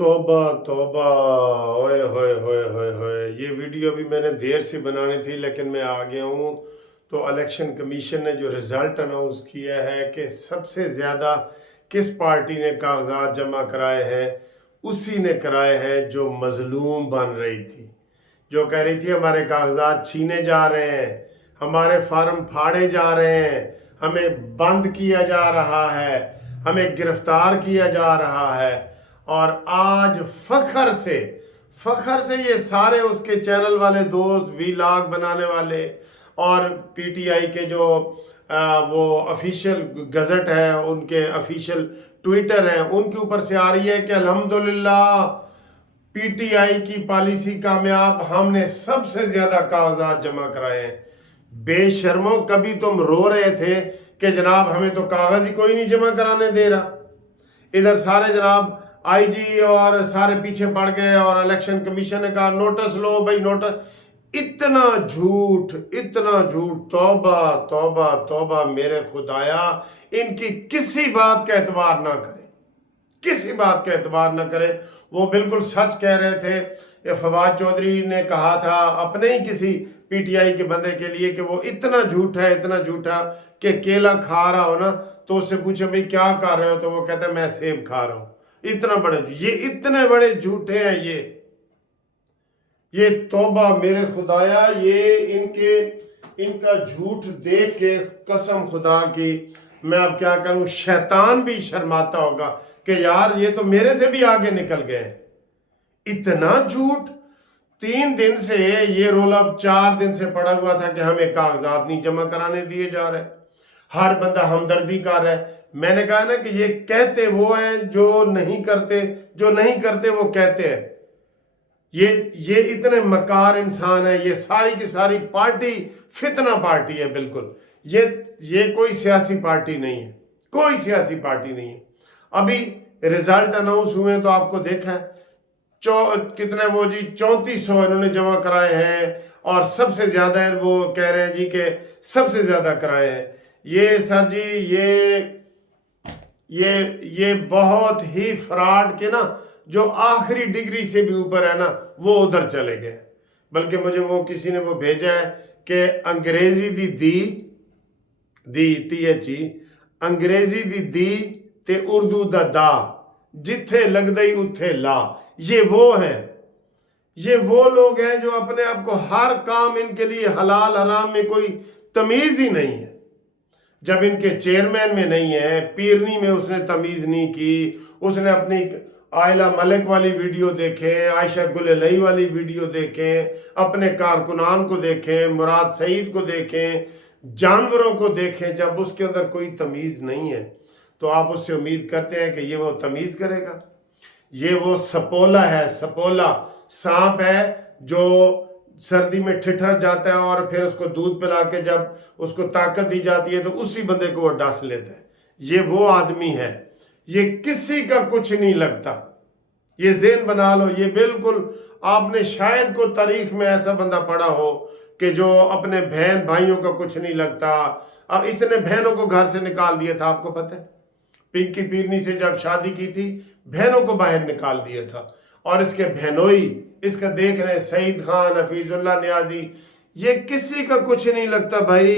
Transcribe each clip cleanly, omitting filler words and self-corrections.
तौबा तौबा, ओए होए होए होए होए। ये वीडियो भी मैंने देर से बनानी थी लेकिन मैं आ गया हूँ। तो इलेक्शन कमीशन ने जो रिज़ल्ट अनाउंस किया है कि सबसे ज़्यादा किस पार्टी ने कागजात जमा कराए हैं, उसी ने कराए हैं जो मज़लूम बन रही थी, जो कह रही थी हमारे कागजात छीने जा रहे हैं, हमारे फार्म फाड़े जा रहे हैं, हमें बंद किया जा रहा है, हमें गिरफ्तार किया जा रहा है। और आज फखर से ये सारे उसके चैनल वाले दोस्त, वीलॉग बनाने वाले और पीटीआई के जो वो ऑफिशियल गज़ट है, उनके ऑफिशियल ट्विटर हैं, उनके ऊपर से आ रही है कि अल्हम्दुलिल्लाह पीटीआई की पॉलिसी कामयाब, हमने सबसे ज्यादा कागजात जमा कराए हैं। बेशर्मो, कभी तुम रो रहे थे कि जनाब हमें तो कागज ही कोई नहीं जमा कराने दे रहा, इधर सारे जनाब आईजी और सारे पीछे पड़ गए और इलेक्शन कमीशन ने कहा नोटिस लो भाई, नोटिस। इतना झूठ, इतना झूठ, तौबा तौबा तौबा। मेरे खुदाया, इनकी किसी बात का एतबार ना करें, किसी बात का एतबार न करें। वो बिल्कुल सच कह रहे थे। ये फवाद चौधरी ने कहा था अपने ही किसी पीटीआई के बंदे के लिए कि वो इतना झूठा है, इतना झूठा कि केला खा रहा हो ना तो उससे पूछो भाई क्या कर रहे हो, तो वो कहता है मैं सेब खा रहा हूं। इतना बड़े, ये इतने बड़े झूठे हैं ये तौबा मेरे खुदाया। ये इनका झूठ देख के कसम खुदा की मैं अब क्या करूं, शैतान भी शर्माता होगा कि यार ये तो मेरे से भी आगे निकल गए। इतना झूठ। 3 दिन से ये रोला 4 दिन से पड़ा हुआ था कि हमें कागजात नहीं जमा कराने दिए जा रहे, हर बंदा हमदर्दी कर रहा है। मैंने कहा ना कि ये कहते वो हैं जो नहीं करते, जो नहीं करते वो कहते हैं। ये इतने मकार इंसान है। ये सारी की सारी पार्टी फितना पार्टी है बिल्कुल। ये कोई सियासी पार्टी नहीं है, कोई सियासी पार्टी नहीं है। अभी रिजल्ट अनाउंस हुए तो आपको देखा है कितने वो जी 3400 इन्होंने जमा कराए हैं और सबसे ज्यादा वो कह रहे हैं जी कि सबसे ज्यादा कराए हैं। ये सर जी ये बहुत ही फ्रॉड के ना, जो आखिरी डिग्री से भी ऊपर है ना, वो उधर चले गए। बल्कि मुझे वो किसी ने वो भेजा है कि अंग्रेजी दी THE अंग्रेजी दी ते उर्दू दा जिथे लगदा ही उथे ला। ये वो लोग हैं जो अपने आप को, हर काम इनके लिए हलाल हराम में कोई तमीज ही नहीं है। जब इनके चेयरमैन में नहीं है, पीरनी में उसने तमीज नहीं की, उसने अपनी आयला मलिक वाली वीडियो देखे, आयशा गुललई वाली वीडियो देखें, अपने कारकुनान को देखें, मुराद सईद को देखें, जानवरों को देखें, जब उसके अंदर कोई तमीज नहीं है तो आप उससे उम्मीद करते हैं कि ये वो तमीज करेगा। ये वो सपोला है, सपोला सांप है जो सर्दी में ठिठर जाता है और फिर उसको दूध पिला के जब उसको ताकत दी जाती है तो उसी बंदे को वो डस लेता है। ये वो आदमी है, ये किसी का कुछ नहीं लगता। ये ज़हन बना लो, ये बिल्कुल, आपने शायद को तारीख में ऐसा बंदा पढ़ा हो कि जो अपने बहन भाइयों का कुछ नहीं लगता। अब इसने बहनों को घर से निकाल दिया था, आपको पता है। पिंकी पीरनी से जब शादी की थी, बहनों को बाहर निकाल दिया था। और इसके बहनोई, इसका देख रहे सईद खान, हफीजुल्लाह नियाजी, ये किसी का कुछ नहीं लगता भाई,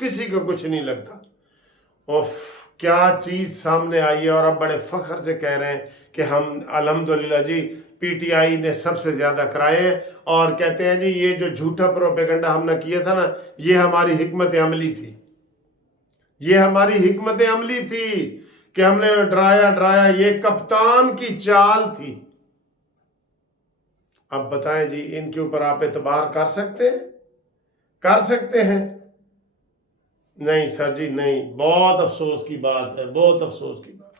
किसी का कुछ नहीं लगता। उफ, क्या चीज सामने आई है। और अब बड़े फख्र से कह रहे हैं कि हम अल्हम्दुलिल्लाह जी पीटीआई ने सबसे ज्यादा कराए हैं। और कहते हैं जी ये जो झूठा प्रोपेगेंडा हमने किया था ना, ये हमारी हिकमत अमली थी, ये हमारी हिकमत अमली थी कि हमने डराया, ये कप्तान की चाल थी। अब बताएं जी, इनके ऊपर आप एतबार कर सकते हैं? नहीं सर जी नहीं। बहुत अफसोस की बात है, बहुत अफसोस की बात है।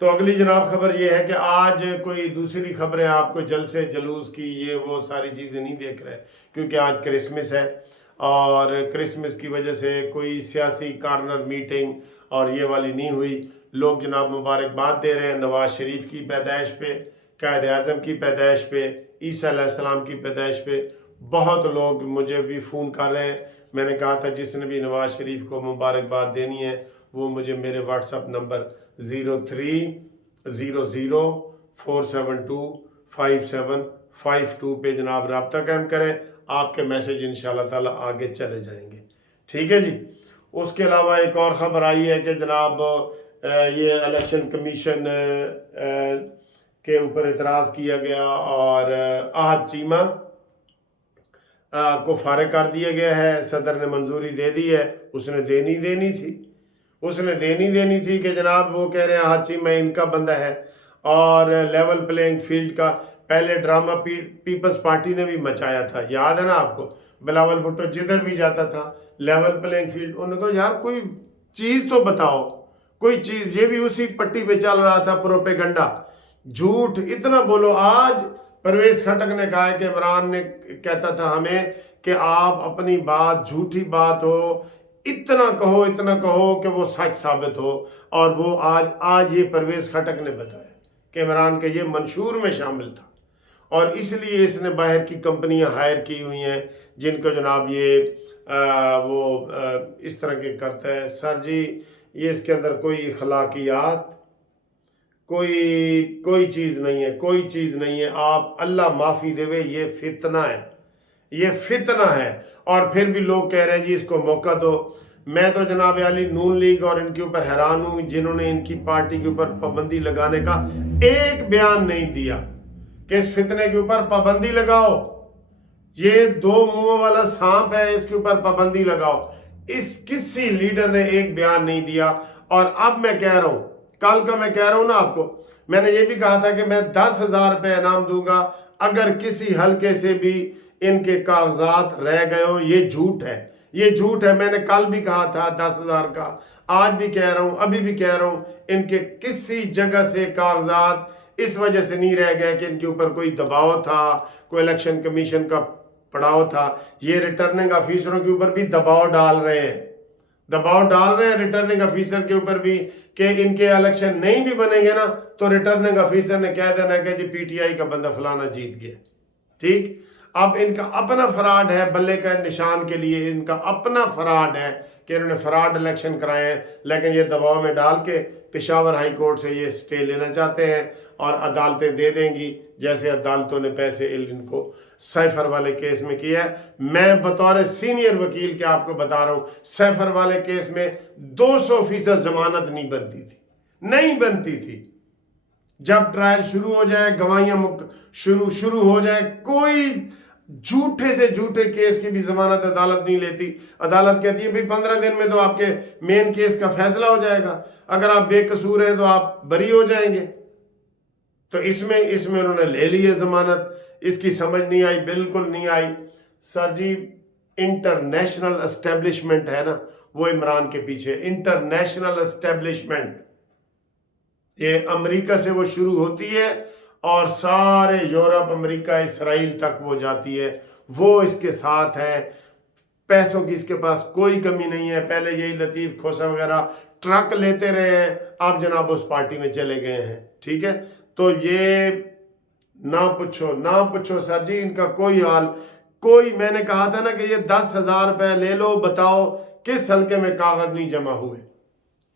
तो अगली जनाब खबर ये है कि आज कोई दूसरी खबरें आपको जलसे जुलूस की, ये वो सारी चीज़ें नहीं देख रहे क्योंकि आज क्रिसमस है और क्रिसमस की वजह से कोई सियासी कॉर्नर मीटिंग और ये वाली नहीं हुई। लोग जनाब मुबारकबाद दे रहे हैं नवाज शरीफ की पैदाइश पे, कायद आज़म की पैदाइश पे, ईसा अलैहिस्सलाम की पैदाइश पे। बहुत लोग मुझे भी फ़ोन कर रहे हैं। मैंने कहा था जिसने भी नवाज शरीफ को मुबारकबाद देनी है वो मुझे मेरे व्हाट्सअप नंबर 4725752 पे जनाब रब्ता कायम करें, आपके मैसेज इंशाल्लाह ताला आगे चले जाएंगे। ठीक है जी। उसके अलावा एक और ख़बर आई है कि जनाब ये इलेक्शन कमीशन के ऊपर इतराज़ किया गया और आहद चीमा को फारिग कर दिया गया है। सदर ने मंजूरी दे दी है, उसने देनी देनी थी कि जनाब वो कह रहे हैं आहद चीमा इनका बंदा है और लेवल प्लेइंग फील्ड का पहले ड्रामा पीपल्स पार्टी ने भी मचाया था, याद है ना आपको। बिलावल भुट्टो जिधर भी जाता था लेवल प्लेइंग फील्ड, उन्होंने कहा यार कोई चीज़ तो बताओ, कोई चीज़। ये भी उसी पट्टी पे चल रहा था, प्रोपेगंडा, झूठ इतना बोलो। आज परवेज खटक ने कहा है कि इमरान ने कहता था हमें कि आप अपनी बात, झूठी बात हो, इतना कहो कि वो सच साबित हो। और वो आज ये परवेज खटक ने बताया कि इमरान के ये मंशूर में शामिल था और इसलिए इसने बाहर की कंपनियां हायर की हुई हैं जिनको जनाब ये इस तरह के करता है। सर जी ये इसके अंदर कोई अखलाकियात कोई चीज़ नहीं है। आप अल्लाह माफ़ी देवे, ये फितना है। और फिर भी लोग कह रहे हैं जी इसको मौका दो। मैं तो जनाब अली नून लीग और इनके ऊपर हैरान हूँ जिन्होंने इनकी पार्टी के ऊपर पाबंदी लगाने का एक बयान नहीं दिया कि इस फितने के ऊपर पाबंदी लगाओ। ये दो मुंहों वाला सांप है, इसके ऊपर पाबंदी लगाओ। किसी लीडर ने एक बयान नहीं दिया। और अब मैं कह रहा हूं, कल का मैं कह रहा हूं ना आपको, मैंने ये भी कहा था कि मैं 10,000 रुपये इनाम दूंगा अगर किसी हल्के से भी इनके कागजात रह गए हो। ये झूठ है। मैंने कल भी कहा था 10,000 का, आज भी कह रहा हूं, अभी भी कह रहा हूं, इनके किसी जगह से कागजात इस वजह से नहीं रह गए कि इनके ऊपर कोई दबाव था, कोई इलेक्शन कमीशन का पड़ाव था। ये रिटर्निंग ऑफिसरों के ऊपर भी दबाव डाल रहे हैं रिटर्निंग ऑफिसर के ऊपर भी कि इनके इलेक्शन नहीं भी बनेंगे ना तो रिटर्निंग ऑफिसर ने कह देना कि जी पीटीआई का बंदा फलाना जीत गया। ठीक, अब इनका अपना फ्रॉड है, बल्ले का निशान के लिए इनका अपना फ्रॉड है कि इन्होंने फ्रॉड इलेक्शन कराए हैं, लेकिन ये दबाव में डाल के पेशावर हाई कोर्ट से ये स्टे लेना चाहते हैं और अदालतें दे देंगी जैसे अदालतों ने पैसे इनको सैफर वाले केस में किया है। मैं बतौर सीनियर वकील के आपको बता रहा हूं, सैफर वाले केस में 200% जमानत नहीं बनती थी। जब ट्रायल शुरू हो जाए, गवाहियां शुरू हो जाए, कोई झूठे से झूठे केस की भी जमानत अदालत नहीं लेती। अदालत कहती है भाई 15 दिन में तो आपके मेन केस का फैसला हो जाएगा, अगर आप बेकसूर हैं तो आप बरी हो जाएंगे। तो इसमें उन्होंने ले ली है जमानत। इसकी समझ नहीं आई, बिल्कुल नहीं आई। सर जी इंटरनेशनल एस्टेब्लिशमेंट है ना, वो इमरान के पीछे। इंटरनेशनल एस्टेब्लिशमेंट, ये अमेरिका से वो शुरू होती है और सारे यूरोप, अमेरिका, इसराइल तक वो जाती है। वो इसके साथ है, पैसों की इसके पास कोई कमी नहीं है। पहले यही लतीफ खोसा वगैरह ट्रक लेते रहे हैं, अब जनाब उस पार्टी में चले गए हैं। ठीक है, तो ये ना पूछो सर जी इनका कोई हाल। मैंने कहा था ना कि ये 10,000 रुपये ले लो, बताओ किस हल्के में कागज नहीं जमा हुए।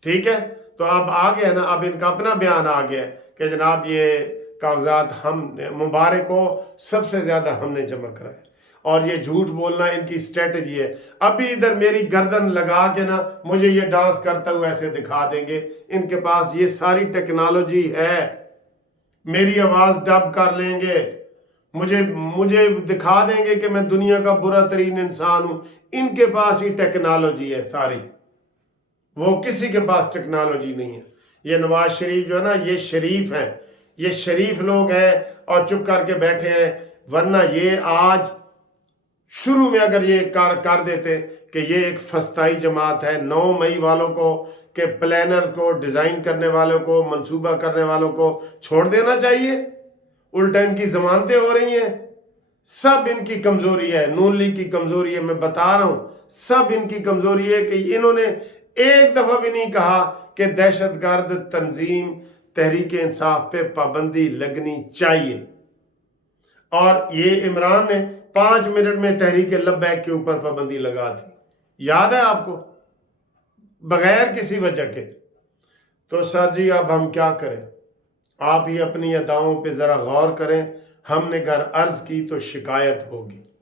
ठीक है, तो अब आ गया ना, अब इनका अपना बयान आ गया कि जनाब ये कागजात मुबारक को सबसे ज्यादा हमने जमा कराए। और ये झूठ बोलना इनकी स्ट्रेटजी है। अभी इधर मेरी गर्दन लगा के ना मुझे ये डांस करता हुआ ऐसे दिखा देंगे। इनके पास ये सारी टेक्नोलॉजी है, मेरी आवाज डब कर लेंगे, मुझे दिखा देंगे कि मैं दुनिया का बुरा तरीन इंसान हूं। इनके पास ही टेक्नोलॉजी है सारी, वो किसी के पास टेक्नोलॉजी नहीं है। ये नवाज शरीफ जो है ना, ये शरीफ हैं, ये शरीफ लोग हैं और चुप करके बैठे हैं। वरना ये आज शुरू में अगर ये कर देते कि ये एक फस्ताई जमात है, 9 मई वालों को के प्लानर को, डिजाइन करने वालों को, मंसूबा करने वालों को छोड़ देना चाहिए। उल्टा इनकी जमानतें हो रही हैं। सब इनकी कमजोरी है, नून लीग की कमजोरी है। मैं बता रहा हूं, सब इनकी कमजोरी है कि इन्होंने एक दफा भी नहीं कहा कि दहशतगर्द तंजीम तहरीक इंसाफ पे पाबंदी लगनी चाहिए। और ये इमरान ने 5 मिनट में तहरीक लब्बैक के ऊपर पाबंदी लगा दी, याद है आपको, बगैर किसी वजह के। तो सर जी अब हम क्या करें? آپ ہی اپنی اداؤں پہ ذرا غور کریں، ہم نے گر عرض کی تو شکایت ہوگی۔